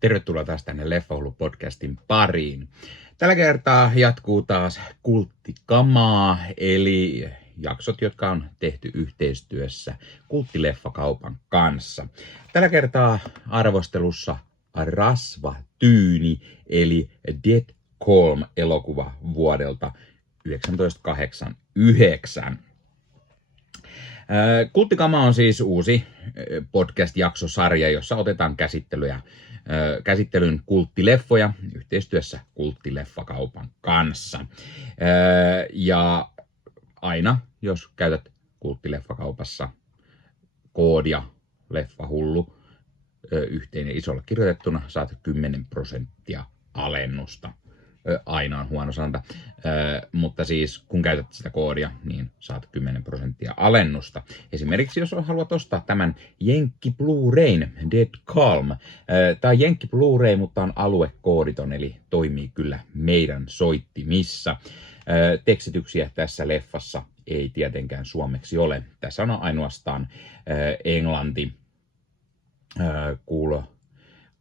Tervetuloa taas tänne Leffahullu-podcastin pariin. Tällä kertaa jatkuu taas kulttikamaa, eli jaksot, jotka on tehty yhteistyössä kulttileffakaupan kanssa. Tällä kertaa arvostelussa Rasvatyyni, eli Dead Calm-elokuva vuodelta 1989. Kulttikama on siis uusi podcast-jaksosarja, jossa otetaan käsittelyyn kulttileffoja yhteistyössä kulttileffakaupan kanssa. Ja aina, jos käytät kulttileffakaupassa koodia Leffahullu yhteen ja isolla kirjoitettuna, saat 10% alennusta. Aina on huono sanonta, mutta siis kun käytät sitä koodia, niin saat 10% alennusta. Esimerkiksi jos haluat ostaa tämän Jenkki Blu-rayn Dead Calm. Tämä on Jenkki Blu-ray, mutta on aluekooditon, eli toimii kyllä meidän soittimissa. Tekstityksiä tässä leffassa ei tietenkään suomeksi ole. Tässä on ainoastaan englanti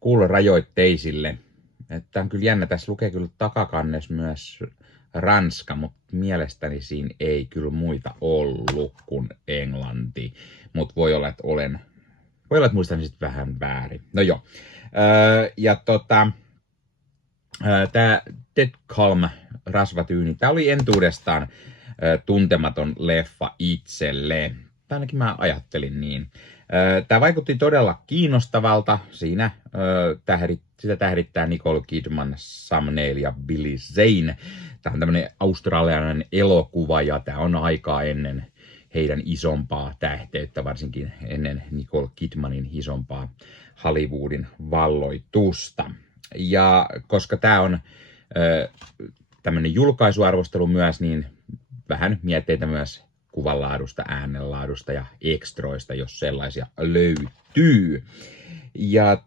kuulorajoitteisille. Tämä on kyllä jännä. Tässä lukee kyllä takakannes myös ranska, mutta mielestäni siinä ei kyllä muita ollut kuin englanti. Mutta voi olla, että muistan sitten vähän väärin. No joo. Tämä Dead Calm, Rasvatyyni, tämä oli entuudestaan tuntematon leffa itselle. Tai ainakin mä ajattelin niin. Tämä vaikutti todella kiinnostavalta. Siinä sitä tähdittää Nicole Kidman, Sam Neill ja Billy Zane. Tämä on tämmöinen australialainen elokuva ja tämä on aikaa ennen heidän isompaa tähteyttä, varsinkin ennen Nicole Kidmanin isompaa Hollywoodin valloitusta. Ja koska tämä on tämmöinen julkaisuarvostelu myös, niin vähän mietteitä myös kuvanlaadusta, äänenlaadusta ja ekstroista, jos sellaisia löytyy. Ja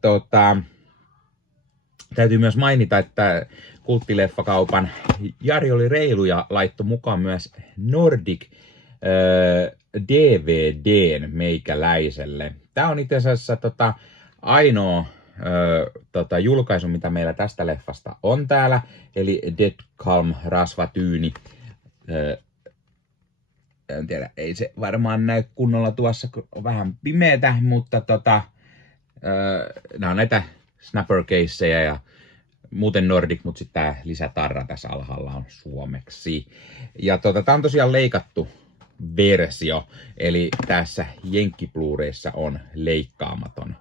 täytyy myös mainita, että kulttileffakaupan Jari oli reilu ja laittoi mukaan myös Nordic DVDn meikäläiselle. Tämä on itse asiassa ainoa julkaisu, mitä meillä tästä leffasta on täällä, eli Dead Calm, Rasvatyyni. En tiedä, ei se varmaan näy kunnolla tuossa, kun on vähän pimeätä, mutta nämä on näitä snapper-caseja ja muuten Nordic, mutta sitten tämä lisätarra tässä alhaalla on suomeksi. Ja tämä on tosiaan leikattu versio, eli tässä Jenkki Blu-rayssa on leikkaamaton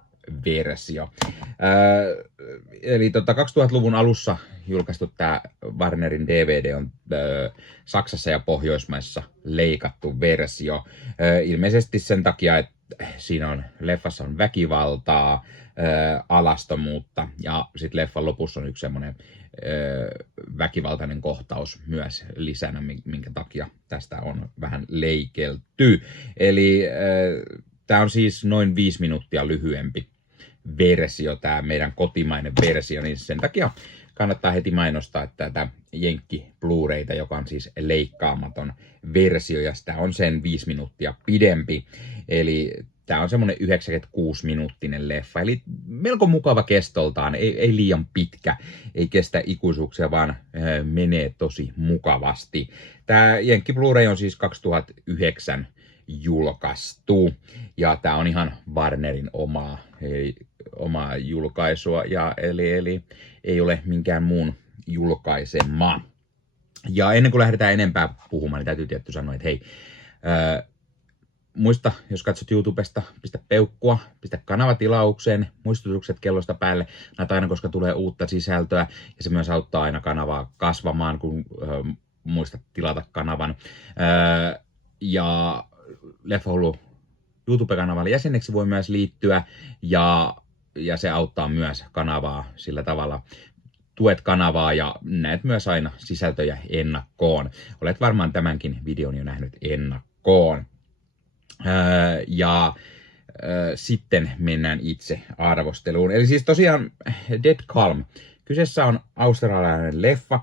versio. Eli 2000-luvun alussa julkaistu tämä Warnerin DVD on Saksassa ja Pohjoismaissa leikattu versio. Ilmeisesti sen takia, että siinä leffassa on väkivaltaa, alastomuutta ja sitten leffan lopussa on yksi semmoinen väkivaltainen kohtaus myös lisänä, minkä takia tästä on vähän leikelty. Eli tämä on siis noin 5 minuuttia lyhyempi versio, tämä meidän kotimainen versio, niin sen takia kannattaa heti mainostaa, että tätä Jenkki Blu-rayta, joka on siis leikkaamaton versio, ja sitä on sen 5 minuuttia pidempi. Eli tämä on semmoinen 96-minuuttinen leffa, eli melko mukava kestoltaan, ei liian pitkä, ei kestä ikuisuuksia, vaan menee tosi mukavasti. Tämä Jenkki Blu-ray on siis 2009 julkaistu, ja tämä on ihan Warnerin omaa julkaisua, eli ei ole minkään muun julkaisema. Ja ennen kuin lähdetään enempää puhumaan, niin täytyy tietty sanoa, että hei, muista, jos katsot YouTubesta, pistä peukkua, pistä kanavatilaukseen, muistutukset kellosta päälle, näitä aina, koska tulee uutta sisältöä, ja se myös auttaa aina kanavaa kasvamaan, kun muistat tilata kanavan. Ja Leffahullu YouTube-kanavalle jäseneksi voi myös liittyä, ja se auttaa myös kanavaa sillä tavalla. Tuet kanavaa ja näet myös aina sisältöjä ennakkoon. Olet varmaan tämänkin videon jo nähnyt ennakkoon. Sitten mennään itse arvosteluun. Eli siis tosiaan Dead Calm. Kyseessä on australialainen leffa,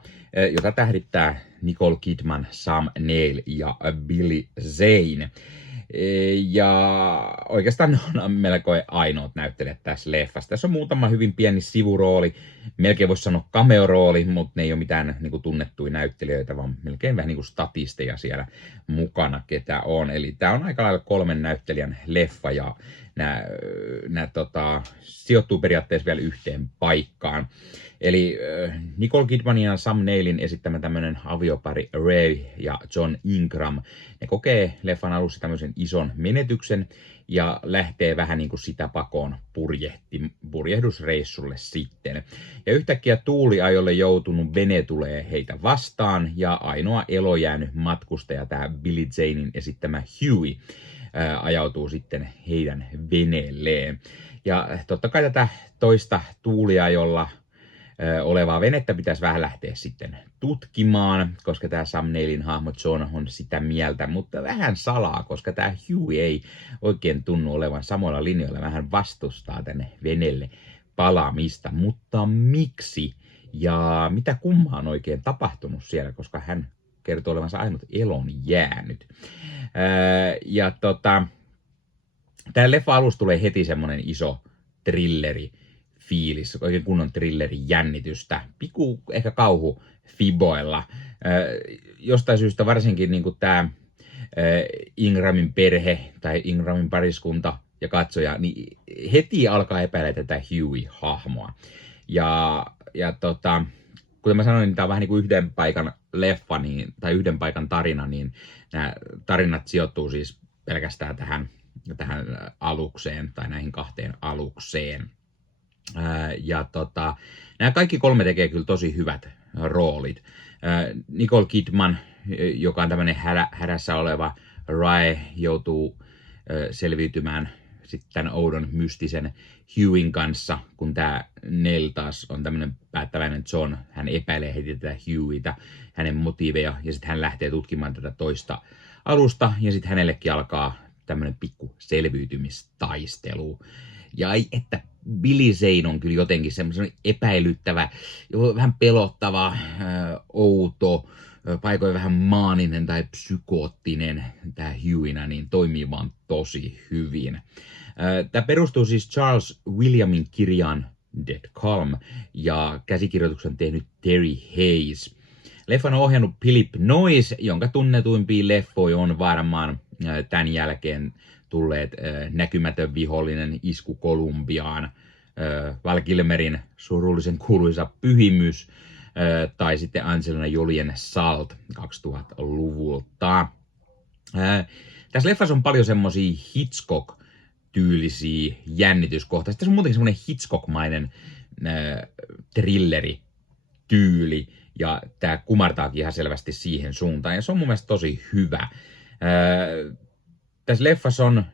jota tähdittää Nicole Kidman, Sam Neill ja Billy Zane. Ja oikeastaan ne on melko ainoat näyttelijät tässä leffassa. Tässä on muutama hyvin pieni sivurooli, melkein voisi sanoa cameo-rooli, mutta ne ei ole mitään niin kuin tunnettuja näyttelijöitä, vaan melkein vähän niin kuin statisteja siellä mukana, ketä on. Eli tämä on aika lailla 3 näyttelijän leffa, ja nämä sijoittuu periaatteessa vielä yhteen paikkaan. Eli Nicole Kidmanin ja Sam Neillin esittämä tämmöinen aviopari Ray ja John Ingram, ne kokee leffan alussa tämmöisen ison menetyksen ja lähtee vähän niin kuin sitä pakoon purjehdusreissulle sitten. Ja yhtäkkiä tuuliajolle joutunut vene tulee heitä vastaan, ja ainoa elojäänyt matkustaja, tämä Billy Zanein esittämä Huey, ajautuu sitten heidän veneelleen. Ja totta kai tätä toista tuuliajolla olevaa venettä pitäisi vähän lähteä sitten tutkimaan, koska tämä Sam Neillin hahmo John on sitä mieltä, mutta vähän salaa, koska tämä Huey ei oikein tunnu olevan samoilla linjoilla, vähän vastustaa tänne venelle palaamista, mutta miksi ja mitä kummaa on oikein tapahtunut siellä, koska hän kertoo olevansa ainut elon jäänyt. Ja tämä leffa alussa tulee heti semmoinen iso thrilleri fiilis, oikein kunnon thrillerin jännitystä, pikku ehkä kauhu fiboilla. Jostain syystä varsinkin niin tämä Ingramin perhe tai Ingramin pariskunta ja katsoja, niin heti alkaa epäillä tätä Huey-hahmoa. Ja kuten mä sanoin, niin tämä on vähän niin kuin yhden paikan leffa tai yhden paikan tarina, niin nämä tarinat sijoittuu siis pelkästään tähän alukseen tai näihin 2 alukseen. Ja nämä kaikki 3 tekee kyllä tosi hyvät roolit. Nicole Kidman, joka on tämmöinen hädässä oleva Ray, joutuu selviytymään sitten tämän oudon mystisen Hueyn kanssa, kun tämä Nell taas on tämmöinen päättäväinen John. Hän epäilee heti tätä Hueytä, hänen motiiveja, ja sitten hän lähtee tutkimaan tätä toista alusta, ja sitten hänellekin alkaa tämmöinen pikku selviytymistaistelu. Ja että Billy Zane on kyllä jotenkin semmoinen epäilyttävä, vähän pelottava, outo, paikoin vähän maaninen tai psykoottinen tämä Hueynä, niin toimii vaan tosi hyvin. Tämä perustuu siis Charles Williamin kirjaan Dead Calm, ja käsikirjoituksen tehnyt Terry Hayes. Leffan on ohjannut Philip Noyce, jonka tunnetuimpia leffoja on varmaan tämän jälkeen tulleet Näkymätön vihollinen, Isku Kolumbiaan, Val Kilmerin surullisen kuuluisa Pyhimys, tai sitten Angelina Jolien Salt 2000-luvulta. Tässä leffassa on paljon semmosia Hitchcock-tyylisiä jännityskohtaisia. Tässä on muutenkin semmoinen Hitchcock-mainen thrillerityyli, ja tämä kumartaakin ihan selvästi siihen suuntaan, ja se on mun mielestä tosi hyvä. Tässä leffassa on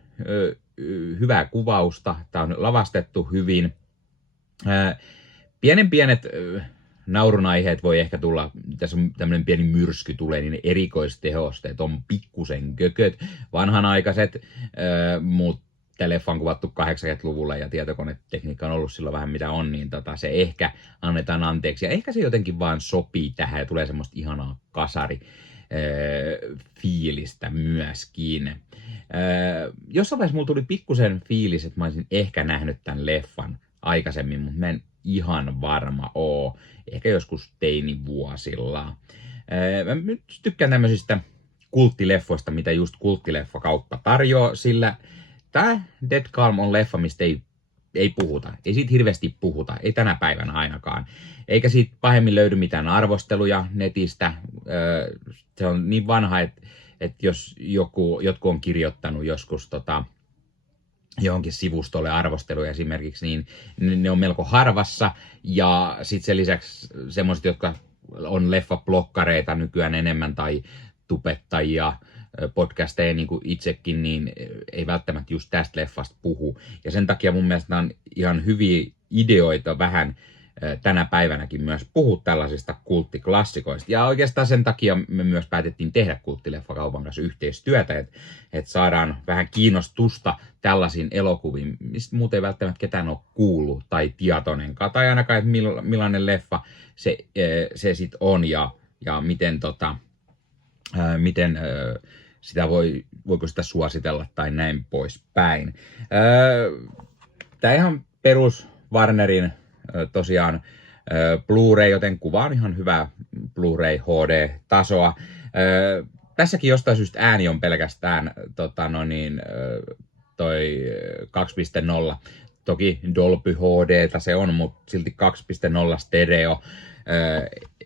hyvää kuvausta, tämä on lavastettu hyvin. Pienet naurunaiheet voi ehkä tulla, tässä on tämmöinen pieni myrsky tulee, niin ne erikoistehosteet on pikkusen kököt, vanhanaikaiset, mutta tämä leffa on kuvattu 80-luvulla ja tietokonetekniikka on ollut silloin vähän mitä on, niin se ehkä annetaan anteeksi. Ja ehkä se jotenkin vaan sopii tähän ja tulee semmoista ihanaa kasari-fiilistä myöskin. Jossain vaiheessa mulla tuli pikkusen fiilis, että mä olisin ehkä nähnyt tämän leffan aikaisemmin, mutta mä en ihan varma oo. Ehkä joskus teinivuosilla. Mä tykkään tämmöisistä kulttileffoista, mitä just kulttileffakauppa tarjoaa, sillä tää Dead Calm on leffa, mistä ei puhuta. Ei siitä hirveästi puhuta, ei tänä päivänä ainakaan. Eikä siitä pahemmin löydy mitään arvosteluja netistä. Se on niin vanha, että jos jotkut on kirjoittanut joskus johonkin sivustolle arvosteluja esimerkiksi, niin ne on melko harvassa. Ja sitten sen lisäksi semmoiset, jotka on leffablokkareita nykyään enemmän tai tubettajia, podcasteja niin kuin itsekin, niin ei välttämättä just tästä leffasta puhu. Ja sen takia mun mielestä on ihan hyviä ideoita vähän tänä päivänäkin myös puhua tällaisista kulttiklassikoista. Ja oikeastaan sen takia me myös päätettiin tehdä kulttileffakaupan kanssa yhteistyötä, että saadaan vähän kiinnostusta tällaisiin elokuviin, mistä muuten ei välttämättä ketään ole kuullut tai tietoinenkaan, tai ainakaan, että millainen leffa se sit on ja miten voiko sitä suositella tai näin poispäin. Tää ihan perus Warnerin tosiaan Blu-ray, joten kuva on ihan hyvä Blu-ray HD-tasoa. Tässäkin jostain syystä ääni on pelkästään toi 2.0. Toki Dolby HD:tä se on, mutta silti 2.0 stereo.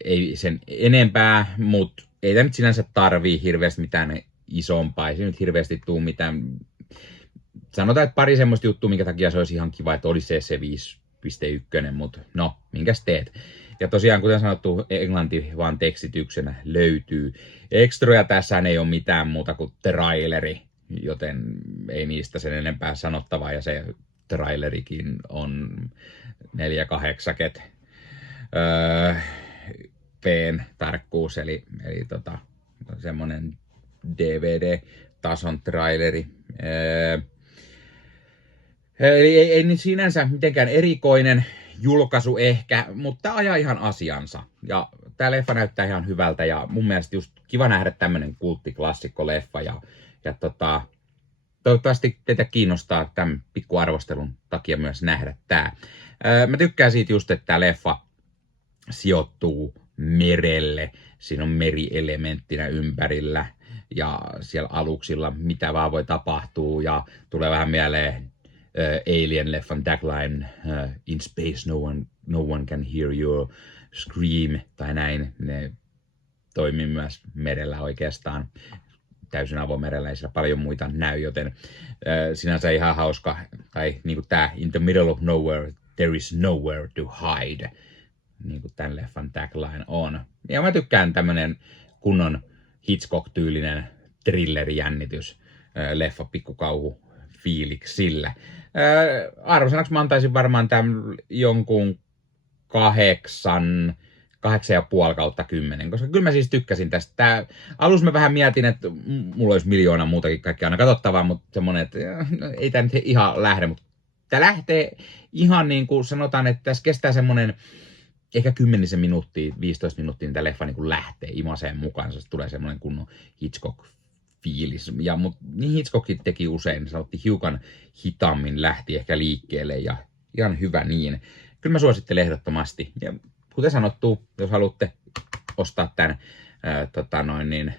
Ei sen enempää, mutta ei tämä nyt sinänsä tarvii hirveästi mitään isompaa. Ei se nyt hirveästi tule mitään. Sanotaan, että pari semmoista juttua, minkä takia se olisi ihan kiva, että olisi se 5.1, mutta no, minkäs teet. Ja tosiaan, kuten sanottu, englanti vaan tekstityksenä löytyy. Extroja tässä ei ole mitään muuta kuin traileri, joten ei niistä sen enempää sanottavaa. Ja se trailerikin on 4.8 p:n tarkkuus, eli semmonen DVD-tason traileri. Eli ei niin sinänsä mitenkään erikoinen julkaisu ehkä, mutta tämä ajaa ihan asiansa. Ja tämä leffa näyttää ihan hyvältä ja mun mielestä just kiva nähdä tämmönen kulttiklassikko-leffa. Ja toivottavasti teitä kiinnostaa tämän pikkuarvostelun takia myös nähdä tää. Mä tykkään siitä just, että tämä leffa sijoittuu merelle. Siinä on merielementtinä ympärillä ja siellä aluksilla mitä vaan voi tapahtua. Ja tulee vähän mieleen Alien-leffan tagline, in space no one can hear your scream, tai näin. Ne toimii myös merellä oikeastaan. Täysin avomerellä, ei siellä paljon muita näy, joten sinänsä ihan hauska. Tai niin kuin tää, in the middle of nowhere, there is nowhere to hide. Niin kuin tämän leffan tagline on. Ja mä tykkään tämmönen kunnon Hitchcock-tyylinen thriller-jännitys, leffa pikkukauhu fiiliksillä. Arvosanaksi mä antaisin varmaan tämän jonkun 8,5/10, koska kyllä mä siis tykkäsin tästä. Alussa mä vähän mietin, että mulla olisi miljoona muutakin kaikkea aina katsottavaa, mutta semmonen, että ei tää nyt ihan lähde, mutta tää lähtee ihan niin kuin sanotaan, että tässä kestää semmonen ehkä 10 minuuttia, 15 minuuttia, niin tää leffa niin kuin lähtee imaseen mukaan, se tulee semmonen kunnon Hitchcock-fiilis. Mutta niin Hitchcockit teki usein, niin sanottiin hiukan hitaammin lähti ehkä liikkeelle ja ihan hyvä niin. Kyllä mä suosittelen ehdottomasti. Ja kuten sanottu, jos haluatte ostaa tämän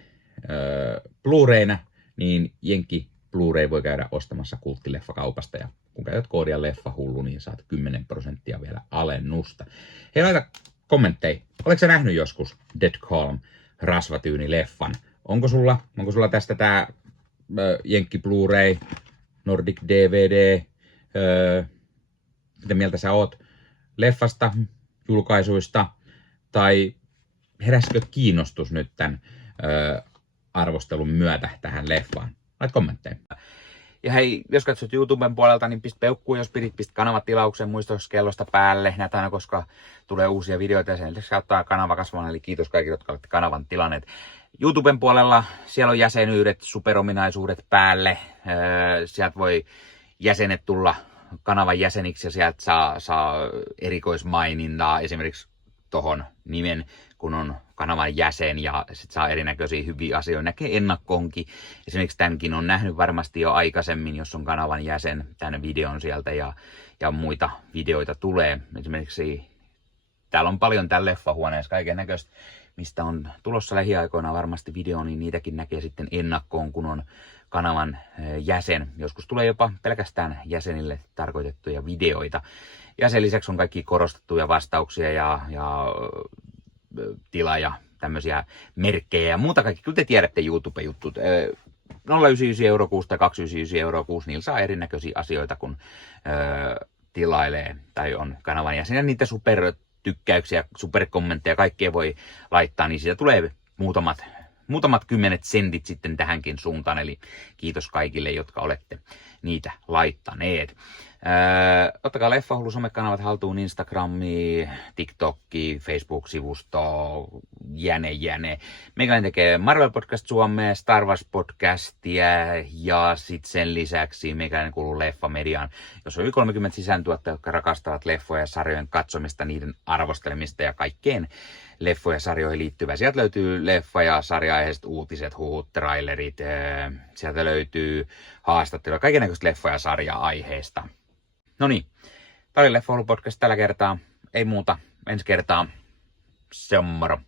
Blu-rayna, niin Jenkki Blu-ray voi käydä ostamassa kulttileffakaupasta. Ja kun käytät koodia leffahullu, niin saat 10% vielä alennusta. Hei, laita kommentteja. Oletko sä nähnyt joskus Dead Calm rasvatyyni-leffan? Onko sulla tästä tää Jenkki Blu-ray, Nordic DVD, mitä mieltä sä oot leffasta, julkaisuista, tai heräsikö kiinnostus nyt tämän arvostelun myötä tähän leffaan? Lait kommentteja. Ja hei, jos katsot YouTuben puolelta, niin pistä peukkuu, jos pistä kanavatilauksen muistoskellosta päälle. Näitä aina, koska tulee uusia videoita ja sen lisäksi auttaa kanava kasvamaan. Eli kiitos kaikille, jotka olette kanavan tilanneet. YouTuben puolella siellä on jäsenyydet, superominaisuudet päälle. Sieltä voi jäsenet tulla kanavan jäseniksi ja sieltä saa erikoismainintaa esimerkiksi tohon nimen, kun on kanavan jäsen, ja sit saa erinäköisiä hyviä asioita. Näkee ennakkoonkin. Esimerkiksi tämänkin on nähnyt varmasti jo aikaisemmin, jos on kanavan jäsen, tämän videon sieltä, ja muita videoita tulee. Esimerkiksi täällä on paljon täällä leffahuoneessa kaiken näköistä, mistä on tulossa lähiaikoina varmasti video, niin niitäkin näkee sitten ennakkoon, kun on kanavan jäsen. Joskus tulee jopa pelkästään jäsenille tarkoitettuja videoita. Ja sen lisäksi on kaikki korostettuja vastauksia ja tilaa tämmöisiä merkkejä ja muuta kaikki. Kyllä te tiedätte YouTube-juttut. 0,99 € kuussa tai 2,99 € kuussa, niillä saa erinäköisiä asioita, kun tilailee tai on kanavan jäsen. Ja niitä supertykkäyksiä, superkommentteja, kaikkea voi laittaa, niin siitä tulee muutamat 10 sentit sitten tähänkin suuntaan. Eli kiitos kaikille, jotka olette niitä laittaneet. Ottakaa Leffahullu somekanavat haltuun, Instagrami, TikTokki, Facebook-sivusto, jäne. Meikäläinen tekee Marvel Podcast Suomea, Star Wars Podcastia ja sitten sen lisäksi meikäläinen kuuluu Leffamediaan, jos on yli 30 sisääntuottajia, jotka rakastavat leffoja ja sarjojen katsomista, niiden arvostelemista ja kaikkeen leffoja ja sarjoihin liittyvää. Sieltä löytyy leffa- ja sarja-aiheiset uutiset, huhut, trailerit, sieltä löytyy haastatteluja, kaikennäköistä leffa- ja sarja-aiheesta. No niin, tää oli Leffoilu podcast tällä kertaa. Ei muuta, ensi kertaa. Se on moro.